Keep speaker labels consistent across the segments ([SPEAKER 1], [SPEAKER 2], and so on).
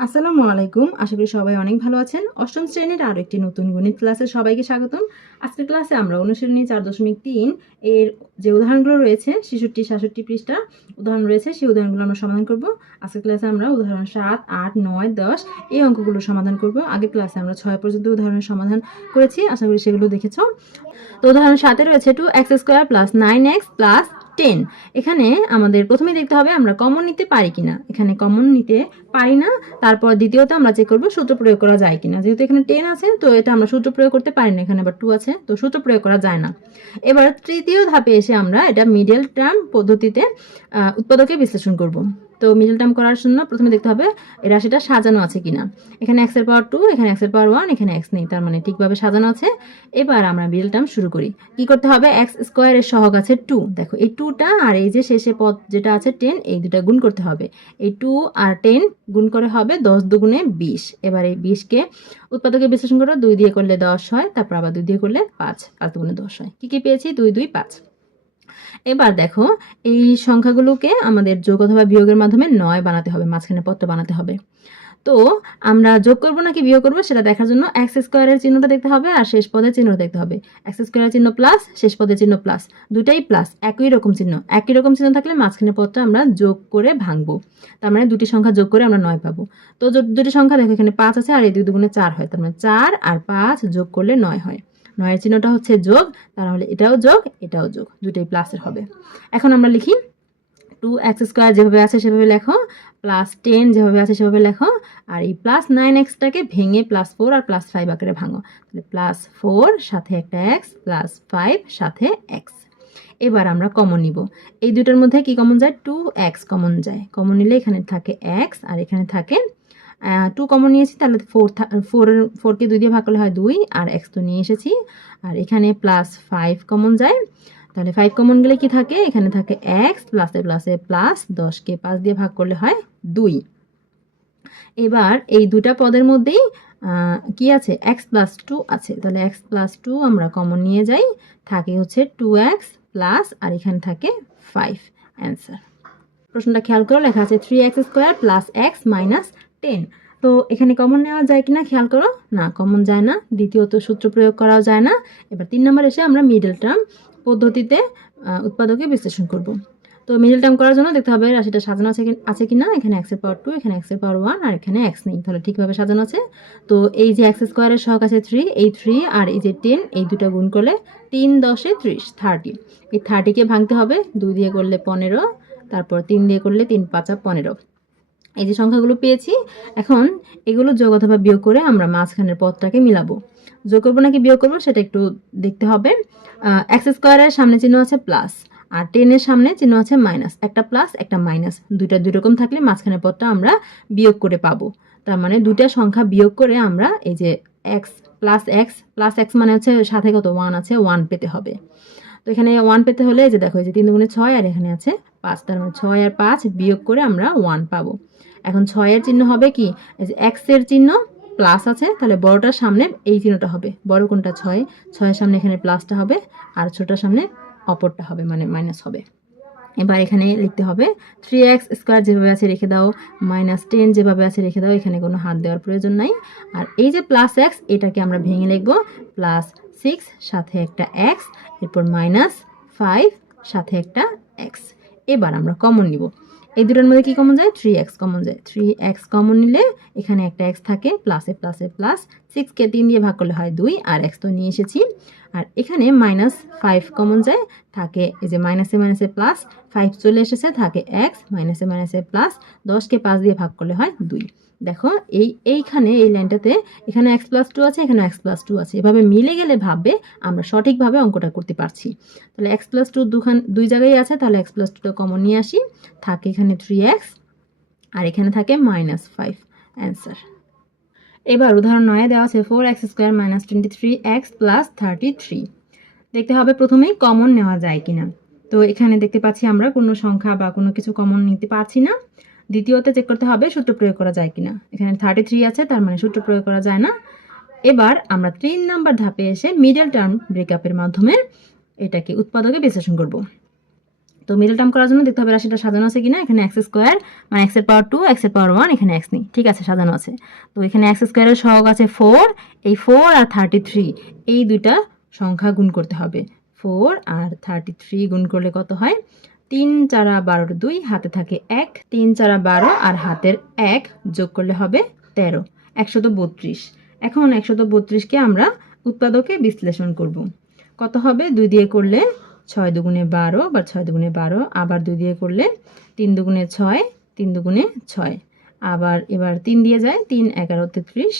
[SPEAKER 1] আসসালামু আলাইকুম। আশা করি সবাই অনেক ভালো আছেন। অষ্টম শ্রেণির আরও একটি নতুন গণিত ক্লাসে সবাইকে স্বাগতম। আজকের ক্লাসে আমরা অনুশীলনী চার দশমিক তিন এর যে উদাহরণগুলো রয়েছে, ছেষট্টি, সাতষট্টি পৃষ্ঠা উদাহরণ রয়েছে, সেই উদাহরণগুলো আমরা সমাধান করব। আজকের ক্লাসে আমরা উদাহরণ সাত, আট, নয়, দশ এই অঙ্কগুলো সমাধান করব। আগের ক্লাসে আমরা ছয় পর্যন্ত উদাহরণের সমাধান করেছি। আশা করি সেগুলো দেখেছ। তো উদাহরণ সাথে রয়েছে two x square plus nine x plus ten. এখানে আমাদের প্রথমে দেখতে হবে আমরা কমন নিতে পারি কিনা। এখানে কমন নিতে পারি না। তারপর দ্বিতীয়ত আমরা চেক করব সূত্র প্রয়োগ করা যায় কিনা। যেহেতু এখানে টেন আছে, তো এটা আমরা সূত্র প্রয়োগ করতে পারি না। এখানে আবার টু আছে, তো সূত্র প্রয়োগ করা যায় না। এবার তৃতীয় ধাপে এসে আমরা এটা মিডিয়াল টার্ম পদ্ধতিতে উৎপাদকে বিশ্লেষণ করব। তো মিডল টার্ম করার জন্য প্রথমে দেখতে হবে এই রাশিটা সাজানো আছে কিনা। এখানে এক্সের পাওয়ার টু এখানে এক্সের পাওয়ার ওয়ান এখানে এক্স নেই, তার মানে ঠিকভাবে সাজানো আছে। এবার আমরা মিডল টার্ম শুরু করি। কি করতে হবে? এক্স স্কোয়ারের সহগ আছে টু দেখো, এই টুটা আর এই যে শেষে পদ যেটা আছে টেন এই দুটা গুণ করতে হবে। এই টু আর টেন গুণ করে হবে দশ দুগুণে বিশ। এবার এই বিশকে উৎপাদকে বিশ্লেষণ করো, দুই দিয়ে করলে দশ হয়, তারপর আবার দুই দিয়ে করলে পাঁচ পাঁচ দুগুণে দশ হয়। কি কি পেয়েছি? দুই দুই, পাঁচ। এবার দেখো, এই সংখ্যাগুলোকে আমাদের যোগ অথবা বিয়োগের মাধ্যমে নয় বানাতে হবে, মাঝখানে পত্র বানাতে হবে। তো আমরা যোগ করব নাকি বিয়োগ করব সেটা দেখার জন্য এক্স স্কোয়ারের চিহ্নটা দেখতে হবে আর শেষ পদের চিহ্নটা দেখতে হবে। এক্স স্কোয়ারের চিহ্ন প্লাস শেষ পদের চিহ্ন প্লাস দুটাই প্লাস একই রকম চিহ্ন। একই রকম চিহ্ন থাকলে মাঝখানে পদটা আমরা যোগ করে ভাঙবো। তার মানে দুটি সংখ্যা যোগ করে আমরা নয় পাবো। তো দুটি সংখ্যা দেখো এখানে পাঁচ আছে আর এই দুই দুগুণে চার হয়, তার মানে চার আর পাঁচ যোগ করলে নয় হয়। নয়ের চিহ্নটা হচ্ছে যোগ, তাহলে এটাও যোগ এটাও যোগ দুটোই প্লাসের হবে। এখন আমরা লিখি টু এক্স স্কোয়ার যেভাবে আছে সেভাবে লেখো প্লাস টেন যেভাবে আছে সেভাবে লেখো, আর এই প্লাস নাইন এক্সটাকে ভেঙে প্লাস ফোর আর প্লাস ফাইভ আকারে ভাঙো। তাহলে প্লাস ফোর সাথে একটা এক্স প্লাস ফাইভ সাথে এক্স এবার আমরা কমন নিব। এই দুটোর মধ্যে কি কমন যায়? টু এক্স কমন যায়। কমন নিলে এখানে থাকে এক্স আর এখানে থাকে টু কমন নিয়েছি, তাহলে ফোর ফোর ফোরকে দুই দিয়ে ভাগ করলে হয় দুই, আর এক্স তো নিয়ে এসেছি। আর এখানে প্লাস ফাইভ কমন যায়। তাহলে ফাইভ কমন গেলে কি থাকে? এখানে থাকে এক্স প্লাসে প্লাসে প্লাস দশকে পাঁচ দিয়ে ভাগ করলে হয় দুই। এবার এই দুটা পদের মধ্যেই কি আছে? এক্স প্লাস টু আছে। তাহলে এক্স প্লাস টু আমরা কমন নিয়ে যাই। থাকে হচ্ছে টু এক্স প্লাস আর এখানে থাকে ফাইভ অ্যান্সার প্রশ্নটা খেয়াল করো, লেখা আছে three x square plus x minus ten তো এখানে কমন নেওয়া যায় কিনা খেয়াল করো? না কমন যায় না। দ্বিতীয়ত সূত্র প্রয়োগ করাও যায় না। এবার তিন নম্বর এসে আমরা মিডল টার্ম পদ্ধতিতে উৎপাদকে বিশ্লেষণ করব। তো মিডল টার্ম করার জন্য দেখতে হবে রাশিটা সাজানো আছে কি- আছে কিনা। এখানে এক্সের পাওয়ার টু এখানে এক্সের পাওয়ার ওয়ান আর এখানে এক্স নেই। তাহলে ঠিকভাবে সাজানো আছে। তো এই যে এক্স স্কোয়ারের সহগ আছে থ্রি এই থ্রি আর এই যে টেন এই দুটা গুণ করলে তিন দশে ত্রিশ থার্টি এই থার্টিকে ভাঙতে হবে। দুই দিয়ে করলে পনেরো, তারপর তিন দিয়ে করলে তিন পাঁচা পনেরো। এই যে সংখ্যাগুলো পেয়েছি, এখন এগুলো যোগ অথবা বিয়োগ করে আমরা মাঝখানের পথটাকে মিলাবো। যোগ করব নাকি বিয়োগ করব সেটা একটু দেখতে হবে। এক্স স্কোয়ারের সামনে চিহ্ন আছে প্লাস আর টেনের সামনে চিহ্ন আছে মাইনাস একটা প্লাস একটা মাইনাস দুইটা দুই রকম থাকলে মাঝখানের পথটা আমরা বিয়োগ করে পাবো। তার মানে দুইটা সংখ্যা বিয়োগ করে আমরা এই যে x plus x plus x মানে হচ্ছে সাথে কত? ওয়ান আছে ওয়ান পেতে হবে। তো এখানে ওয়ান পেতে হলে এই যে দেখো যে তিন দুগুণে ছয় আর এখানে আছে পাঁচ। তার মানে ছয় আর পাঁচ বিয়োগ করে আমরা ওয়ান পাবো। এখন ছয়ের চিহ্ন হবে কি? এই যে এক্স চিহ্ন প্লাস আছে, তাহলে বড়টার সামনে এই চিহ্নটা হবে। বড় কোনটা? ছয়। ছয়ের সামনে এখানে প্লাসটা হবে, আর ছোটার সামনে অপরটা হবে মানে মাইনাস হবে। এবার এখানে লিখতে হবে থ্রি এক্স স্কোয়ার যেভাবে আছে রেখে দাও মাইনাস টেন যেভাবে আছে রেখে দাও, এখানে কোনো হাত দেওয়ার প্রয়োজন নাই। আর এই যে প্লাস এক্স এটাকে আমরা ভেঙে লিখব প্লাস সিক্স সাথে একটা এক্স এরপর মাইনাস ফাইভ সাথে একটা এক্স এবার আমরা কমন নিব। এই দুটোর মধ্যে কি কমন যায়? থ্রি এক্স কমন যায়। থ্রি এক্স কমন নিলে এখানে একটা এক্স থাকে প্লাসে প্লাসে প্লাস সিক্সকে তিন দিয়ে ভাগ করলে হয় দুই, আর এক্স তো নিয়ে এসেছি। আর এখানে মাইনাস ফাইভ কমন যায়, থাকে এই যে মাইনাসে মাইনাসে প্লাস ফাইভ চলে এসেছে, থাকে এক্স মাইনাসে মাইনাসে প্লাস দশকে পাঁচ দিয়ে ভাগ করলে হয় দুই। দেখো, এই, এইখানে, এই লাইনটাতে এখানে এক্স প্লাস টু আছে, এখানে এক্স প্লাস টু আছে। এভাবে মিলে গেলে ভাববে আমরা সঠিকভাবে অঙ্কটা করতে পারছি। তাহলে এক্স প্লাস টু দুখান দুই জায়গায় আছে, তাহলে এক্স প্লাস টুটা কমন নিয়ে আসি। থাকে এখানে থ্রি এক্স আর এখানে থাকে মাইনাস ফাইভ অ্যান্সার এবার উদাহরণ নয়ে দেওয়া আছে four x square minus twenty three x plus thirty three দেখতে হবে প্রথমেই কমন নেওয়া যায় কিনা। তো এখানে দেখতে পাচ্ছি আমরা কোনো সংখ্যা বা কোনো কিছু কমন নিতে পারছি না। দ্বিতীয়তে চেক করতে হবে সূত্র প্রয়োগ করা যায় কিনা। এখানে থার্টি থ্রি আছে, তার মানে সূত্র প্রয়োগ করা যায় না। এবার আমরা তিন নাম্বার ধাপে এসে মিডল টার্ম ব্রেকআপের মাধ্যমে এটাকে উৎপাদকে বিশ্লেষণ করব। তো মিডল টার্ম করার জন্য দেখতে হবে রাশিটা সাজানো আছে কিনা, এখানে এক্স স্কোয়ার মানে এক্সের পাওয়ার টু এক্সের পাওয়ার ওয়ান এখানে এক্স নেই। ঠিক আছে, সাজানো আছে। তো এখানে এক্স স্কোয়ারের সহগ আছে ফোর এই ফোর আর থার্টি থ্রি এই দুইটা সংখ্যা গুণ করতে হবে। ফোর আর থার্টি থ্রি গুণ করলে কত হয়? তিন চারা বারোর দুই, হাতে থাকে এক। তিন চারা বারো আর হাতের এক যোগ করলে হবে তেরো। একশত বত্রিশ। এখন একশত বত্রিশকে আমরা উৎপাদকে বিশ্লেষণ করব। কত হবে? দুই দিয়ে করলে ছয় দুগুণে বারো বা ছয় দুগুণে বারো, আবার দুই দিয়ে করলে তিন দুগুণে ছয়, তিন দুগুণে ছয়। আবার এবার তিন দিয়ে যায়, তিন, এগারো, তেত্রিশ।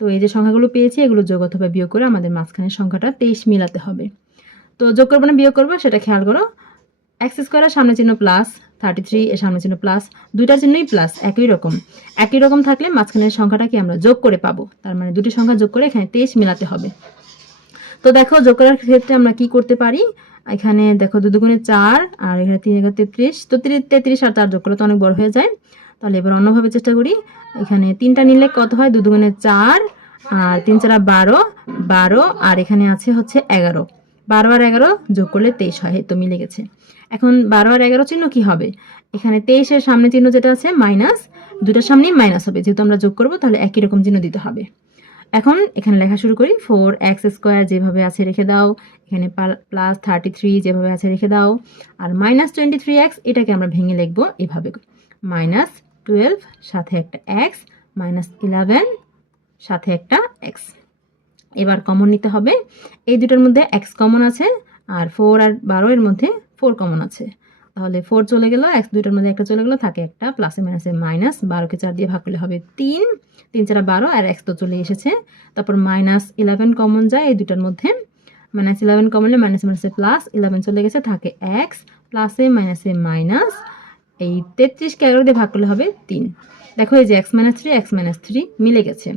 [SPEAKER 1] তো এই যে সংখ্যাগুলো পেয়েছি, এগুলো যোগ অথবা বিয়োগ করে আমাদের মাঝখানের সংখ্যাটা তেইশ মিলাতে হবে। তো যোগ করব না, বিয়োগ করব, সেটা খেয়াল করো। এক্স স্কোয়ারের সামনে চিহ্ন প্লাস থার্টি থ্রি এর সামনে চিহ্ন প্লাস দুইটার চিহ্নই প্লাস একই রকম। একই রকম থাকলে মাঝখানের সংখ্যাটাকে আমরা যোগ করে পাবো। তার মানে দুটি সংখ্যা যোগ করে এখানে তেইশ মিলাতে হবে। তো দেখো যোগ করার ক্ষেত্রে আমরা কি করতে পারি? এখানে দেখো দু দুগুণে চার, আর এখানে তিন এগারো তেত্রিশ। তো তিরি- তেত্রিশ আর চার যোগ করলে তো অনেক বড় হয়ে যায়। তাহলে এবার অন্যভাবে চেষ্টা করি। এখানে তিনটা নিলে কত হয়? দু দুগুণে চার, আর তিন চারা বারো বারো, আর এখানে আছে হচ্ছে এগারো। বারো আর এগারো যোগ করলে তেইশ হয় তো মিলে গেছে। এখন বারো আর এগারো চিহ্ন কি হবে? এখানে তেইশের সামনে চিহ্ন যেটা আছে, মাইনাস দুটার সামনেই মাইনাস হবে। যেহেতু আমরা যোগ করব, তাহলে একই রকম চিহ্ন দিতে হবে। এখন এখানে লেখা শুরু করি ফোর এক্স স্কোয়ার যেভাবে আছে রেখে দাও, এখানে প্লাস থার্টি থ্রি যেভাবে আছে রেখে দাও, আর মাইনাস টোয়েন্টি থ্রি এক্স এটাকে আমরা ভেঙে লিখব এভাবে মাইনাস টুয়েলভ সাথে একটা এক্স মাইনাস ইলেভেন সাথে একটা এক্স এবার কমন নিতে হবে, এই দুটোর মধ্যে এক্স কমন আছে, আর ফোর আর বারো এর মধ্যে ফোর কমন আছে। তাহলে ফোর চলে গেল এক্স দুইটার মধ্যে একটা চলে গেলো, থাকে একটা প্লাসে মাইনাসে মাইনাস বারোকে চার দিয়ে ভাগ করলে হবে তিন তিন চারা বারো, আর এক্স তো চলে এসেছে। তারপর মাইনাস ইলেভেন কমন যায়, এই দুটার মধ্যে। মাইনাস ইলেভেন কমনলে মাইনাস মাইনাসে প্লাস ইলেভেন চলে গেছে, থাকে এক্স প্লাসে মাইনাসে মাইনাস এই তেত্রিশকে এগারো দিয়ে ভাগ করলে হবে তিন। দেখো এই যে x minus three x minus three মিলে গেছে।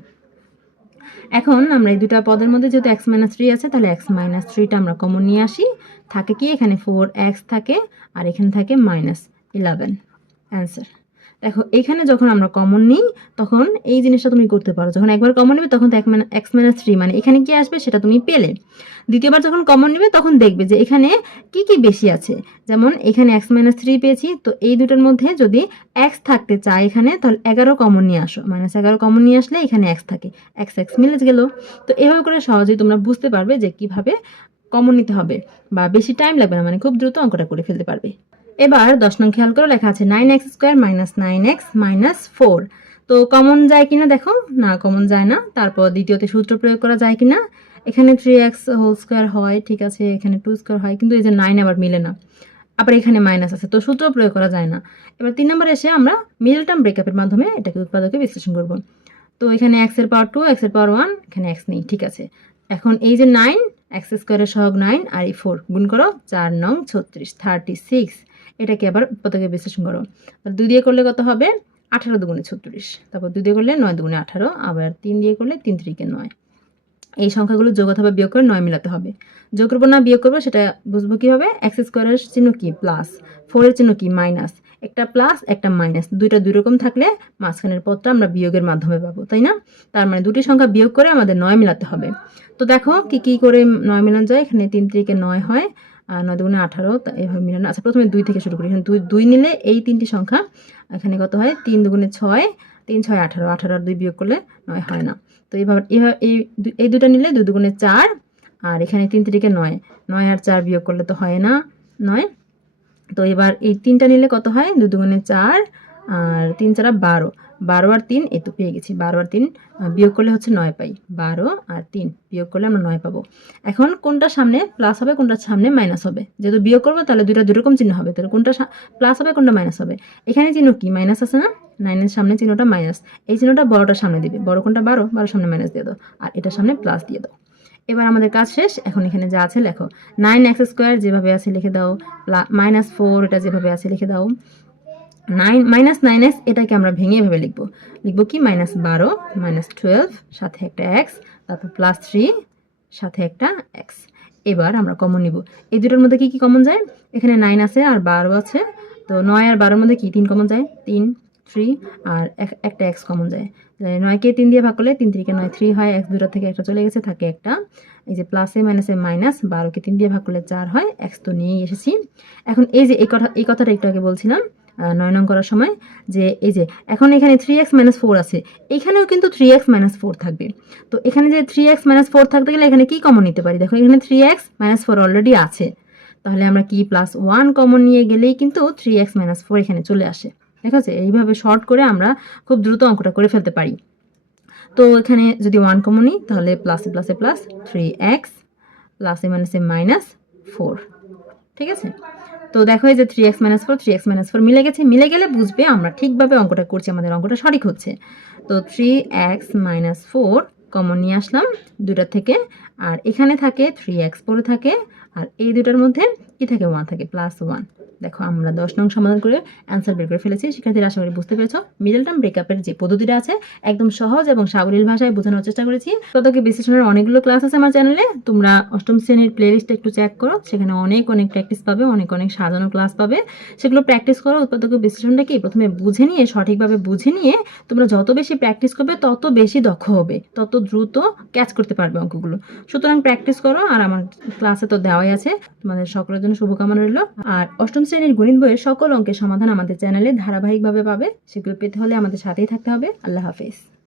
[SPEAKER 1] এখন আমরা এই দুটা পদের মধ্যে যেহেতু এক্স মাইনাস থ্রি আছে, তাহলে এক্স মাইনাস থ্রিটা আমরা কমন নিয়ে আসি। থাকে কি? এখানে ফোর এক্স থাকে, আর এখানে থাকে মাইনাস ইলেভেন অ্যান্সার দেখো, এখানে যখন আমরা কমন নিই, তখন এই জিনিসটা তুমি করতে পারো। যখন একবার কমন নেবে, তখন তো এক এক্স মাইনাস থ্রি মানে এখানে কি আসবে, সেটা তুমি পেলে। দ্বিতীয়বার যখন কমন নেবে, তখন দেখবে যে এখানে কি কি বেশি আছে। যেমন, এখানে এক্স মাইনাস থ্রি পেয়েছি, তো এই দুটোর মধ্যে যদি এক্স থাকতে চায় এখানে, তাহলে এগারো কমন নিয়ে আসো। মাইনাস এগারো কমন নিয়ে আসলে এখানে এক্স থাকে। এক্স এক্স মিলে গেল। তো এভাবে করে সহজেই তোমরা বুঝতে পারবে যে কীভাবে কমন নিতে হবে, বা বেশি টাইম লাগবে না মানে খুব দ্রুত অঙ্কটা করে ফেলতে পারবে। এবার দশ নং খেয়াল করে লেখা আছে nine x square minus nine x minus four তো কমন যায় কিনা দেখো? না কমন যায় না। তারপর দ্বিতীয়তে সূত্র প্রয়োগ করা যায় কিনা? এখানে থ্রি এক্স হোল স্কোয়ার হয়, ঠিক আছে, এখানে টু স্কোয়ার হয়, কিন্তু এই যে নাইন আবার মিলে না। আবার এখানে মাইনাস আছে, তো সূত্র প্রয়োগ করা যায় না। এবার তিন নম্বর এসে আমরা মিডল টার্ম ব্রেকআপের মাধ্যমে এটাকে উৎপাদকে বিশ্লেষণ করব। তো এখানে এক্সের পাওয়ার টু এক্সের পাওয়ার ওয়ান এখানে এক্স নেই, ঠিক আছে। এখন এই যে নাইন এক্স স্কোয়ারের সহগ নাইন আর এই ফোর গুণ করো, চার নং ছত্রিশ থার্টি সিক্স এটাকে আবার উৎপাদকে বিশ্লেষণ করো। তাহলে দুই দিয়ে করলে কত হবে? আঠারো দুগুণে ছত্রিশ। তারপর দুই দিয়ে করলে নয় দুগুণে আঠারো, আবার তিন দিয়ে করলে তিন তিরিকে নয়। এই সংখ্যাগুলো যোগ অথবা বিয়োগ করে নয় মিলাতে হবে। যোগ করব না, বিয়োগ করব, সেটা বুঝব কীভাবে? এক্স স্কোয়ারের চিহ্ন কি? প্লাস। ফোরের চিহ্ন কি? মাইনাস। একটা প্লাস, একটা মাইনাস। দুইটা দুই রকম থাকলে মাঝখানের পদটা আমরা বিয়োগের মাধ্যমে পাবো, তাই না? তার মানে দুটি সংখ্যা বিয়োগ করে আমাদের নয় মিলাতে হবে। তো দেখো কি কি করে নয় মিলানো যায়? এখানে তিন তিরিকে নয় হয়। নয় দুগুণে আঠারো এভাবে মিলানো। আচ্ছা প্রথমে দুই থেকে শুরু করি। দুই দুই নিলে এই তিনটি সংখ্যা, এখানে কত হয়? তিন দুগুণে ছয়, তিন ছয় আঠারো। আঠারো আর দুই বিয়োগ করলে নয় হয় না। তো এইভাবে এই এই দুটো নিলে দুই দুগুণে চার, আর এখানে তিন তিরিকে নয়। নয় আর চার বিয়োগ করলে তো হয় না নয়। তো এবার এই তিনটা নিলে কত হয়? দু দুগুণে চার, আর তিন চারা বারো। বারো আর তিন, এ তো পেয়ে গেছি। বারো আর তিন বিয়োগ করলে হচ্ছে নয় পাই। বারো আর তিন, বিয়োগ করলে আমরা নয় পাবো। এখন কোনটা সামনে প্লাস হবে, কোনটা সামনে মাইনাস হবে? যেহেতু বিয়োগ করব, তাহলে দুইটা দুরকম চিহ্ন হবে। তাহলে কোনটা প্লাস হবে, কোনটা মাইনাস হবে? এখানে চিহ্ন কি? মাইনাস আছে না? নাইনের সামনে চিহ্নটা মাইনাস এই চিহ্নটা বড়টার সামনে দিবে। বড় কোনটা? বারো। বারো সামনে মাইনাস দিয়ে দাও। আর এটার সামনে প্লাস দিয়ে দাও। এবার আমাদের কাজ শেষ। এখন এখানে যা আছে লেখো। নাইন এক্স স্কোয়ার যেভাবে আছে লিখে দাও। মাইনাস ফোর এটা যেভাবে আছে লিখে দাও। নাইন মাইনাস নাইন এক্স এটাকে আমরা ভেঙে এভাবে লিখব। লিখব কি? মাইনাস বারো মাইনাস টুয়েলভ সাথে একটা এক্স তারপর প্লাস থ্রি সাথে একটা এক্স এবার আমরা কমন নিব। এই দুটোর মধ্যে কি কি কমন যায়? এখানে নাইন আছে আর বারো আছে। তো নয় আর বারোর মধ্যে কি? তিন কমন যায়। তিন থ্রি আর এক- একটা এক্স কমন যায়। নয়কে তিন দিয়ে ভাগ করলে তিন তিরিকে নয় থ্রি হয়। এক্স দুটো থেকে একটা চলে গেছে, থাকে একটা। এই যে প্লাসে মাইনাসে মাইনাস বারোকে তিন দিয়ে ভাগ করলে চার হয়। এক্স তো নিয়েই এসেছি। এখন এই যে এই কথা, এই কথাটা একটু আগে বলছিলাম নয় নং করার সময় যে এই যে এখন এখানে থ্রি এক্স মাইনাস ফোর আছে, এখানেও কিন্তু থ্রি এক্স মাইনাস ফোর থাকবে। তো এখানে যে থ্রি এক্স মাইনাস ফোর থাকতে গেলে এখানে কি কমন নিতে পারি? দেখো এখানে three x minus four already আছে। তাহলে আমরা কি প্লাস ওয়ান কমন নিয়ে গেলেই কিন্তু থ্রি এক্স মাইনাস ফোর এখানে চলে আসে। ঠিক আছে? এইভাবে শর্ট করে আমরা খুব দ্রুত অঙ্কটা করে ফেলতে পারি। তো এখানে যদি ওয়ান কমন নিই, তাহলে প্লাসে প্লাসে প্লাস থ্রি এক্স প্লাসে মাইনাসে মাইনাস ফোর ঠিক আছে? তো দেখো এই যে three x minus four three x minus four মিলে গেছে, মিলে গেলে বুঝবে আমরা ঠিকভাবে অঙ্কটা করছি, আমাদের অঙ্কটা সঠিক হচ্ছে। তো three x minus four common নিয়ে আসলাম দুটার থেকে, আর এখানে থাকে থ্রি এক্স পরে থাকে, আর এই দুটার মধ্যে কি থাকে? ওয়ান থাকে প্লাস ওয়ান দেখো আমরা দশ নং সমাধান করে অ্যান্সার বের করে ফেলেছি। শিক্ষার্থীরা আশা করি বুঝতে পেরেছ। মিডল টার্ম ব্রেকআপের যে পদ্ধতিটা আছে, একদম সহজ এবং সাবলীল ভাষায় বোঝানোর চেষ্টা করেছি। ততকে বিশ্লেষণের অনেকগুলো ক্লাস আছে আমার চ্যানেলে তোমরা অষ্টম শ্রেণির প্লেলিস্টটা একটু চেক করো। সেখানে অনেক অনেক প্র্যাকটিস পাবে, অনেক অনেক সাজানো ক্লাস পাবে। সেগুলো প্র্যাকটিস করো। উৎপাদক বিশ্লেষণটা কি? প্রথমে বুঝে নিয়ে, সঠিকভাবে বুঝে নিয়ে তোমরা যত বেশি প্র্যাকটিস করবে, তত বেশি দক্ষ হবে। তত দ্রুত ক্যাচ করতে পারবে অঙ্কগুলো। সুতরাং প্র্যাকটিস করো। আর আমার ক্লাসে তো দেওয়াই আছে। তোমাদের সকলের জন্য শুভকামনা রইল। আর অষ্টম শ্রেণির গণিত বইয়ের সকল অঙ্কের সমাধান আমাদের চ্যানেলে ধারাবাহিকভাবে পাবে। সেগুলো পেতে হলে আমাদের সাথেই থাকতে হবে। আল্লাহ হাফেজ।